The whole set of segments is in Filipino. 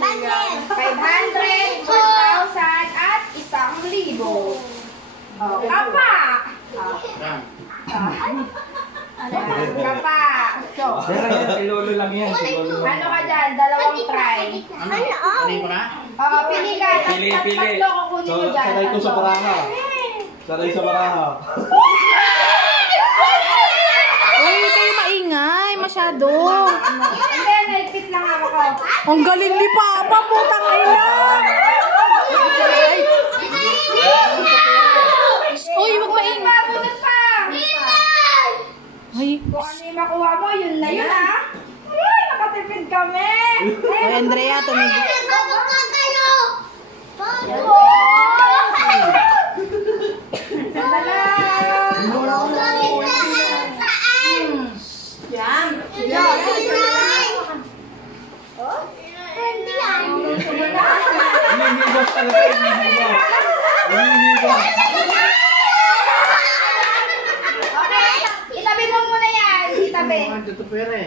500, 1,000, at 1,000. Kapa! Kapa! Si Lolo lang yan. Ano ka dyan? Dalawang try. Pili mo na? Oo, pili ka. Tatlo ko kunin mo dyan. Saray ko sa baraha. Saray sa baraha. Uy, kayo maingay. Masyado. Hindi, naipit lang ako ko. Ang galing ni Papa. Putang ina. Uy, wag maingay. Bunot pa! Ay, Kung ano yung makuha mo, yun na yun ha. Uy, nakatipid kami. ay Andrea, tumigil. Hinihigos talaga. Hinihigos. Okay, itabi mo muna yan. Itabi. Ito pere.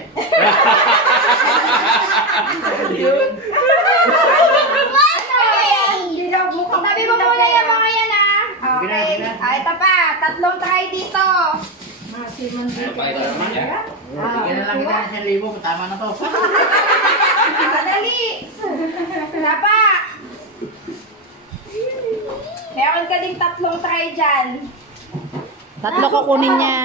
Itabi mo muna yan mga yan ha. Okay. Ito pa. Tatlong try dito. Sige na lang kita 1,000. Tama na to. Madali. Napa. Meron ka ding tatlong try dyan. Tatlo ko kunin niya.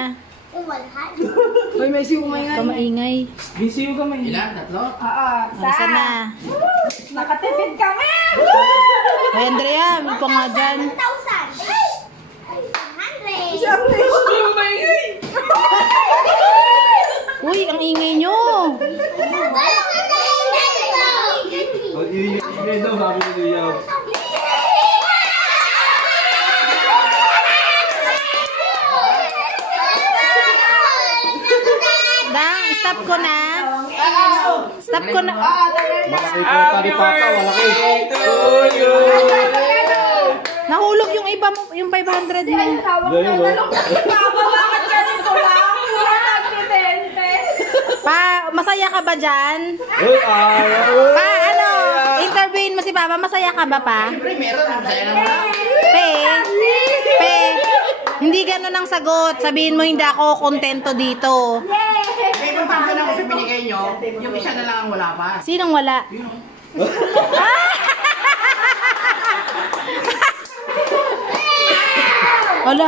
Uy, may siyo kumain Ikaw maingay. Bisiyo ka man. Ilan? Tatlo? Oo. Nasaan na? Nakatipid kami. Ay, Andrea, wag ko nga dyan. Uy, ang ingay nyo. Ingay daw, sabi ni Liyaw. Dang, stop ko na. Stop ko na. Malaki po ni Papa, malaki. Nahulog yung iba mo, yung 500 mo. Talong kasi Papa, bakit ganito lang? Puro nagbibente. Pa, masaya ka ba dyan? Uy, Pa, ano? Interviewin mo si Papa. Masaya ka ba, pa? Siyempre meron. Masaya naman. Pe, hindi ganun ang sagot. Sabihin mo hindi ako kontento dito. Kaya kung paano lang kung binigay nyo, yung isa na lang ang wala pa. Sinong wala? Yun. Wala.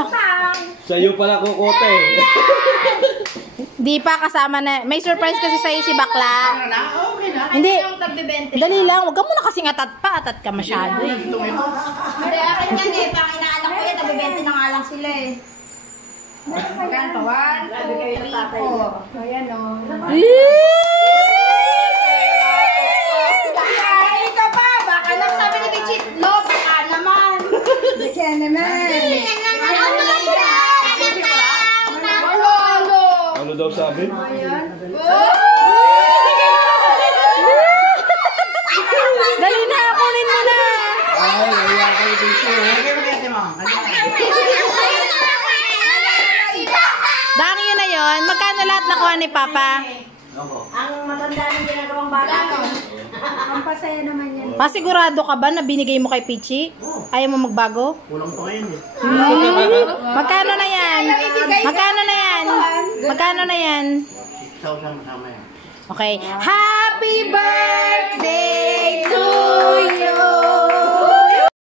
sa'yo pala kukote. Di pa kasama na. May surprise kasi sa'yo si Bakla. Ano na? Okay na. Hindi. Yung tagbibente. Dali lang. Huwag ka muna kasing atat pa. Atat ka masyado eh. Hindi, akin yan eh. Pang inaanak ko yan, tagbibente na nga lang sila eh. Ganto, 1, 2, 3, 4. Ayan o. Ay, ka pa! Baka lang sabi ni Bichit, no, baka naman. Baka naman. Ano daw sabi? Dali na. Kunin mo na. Ay, wala kayo dito. Lagay mo kaya mo. Dang yun na yun. Magkano lahat nakuha ni Papa? Ang matanda ng ginagawang bata no? Ang pasaya naman yan. Pasigurado ka ba na binigay mo kay Pichi? Ayaw mo magbago? Kulang pa kayo eh. Magkano na yan? Magkano na yan? Magkano na yan? 6,000 kasama yan. Okay. Happy birthday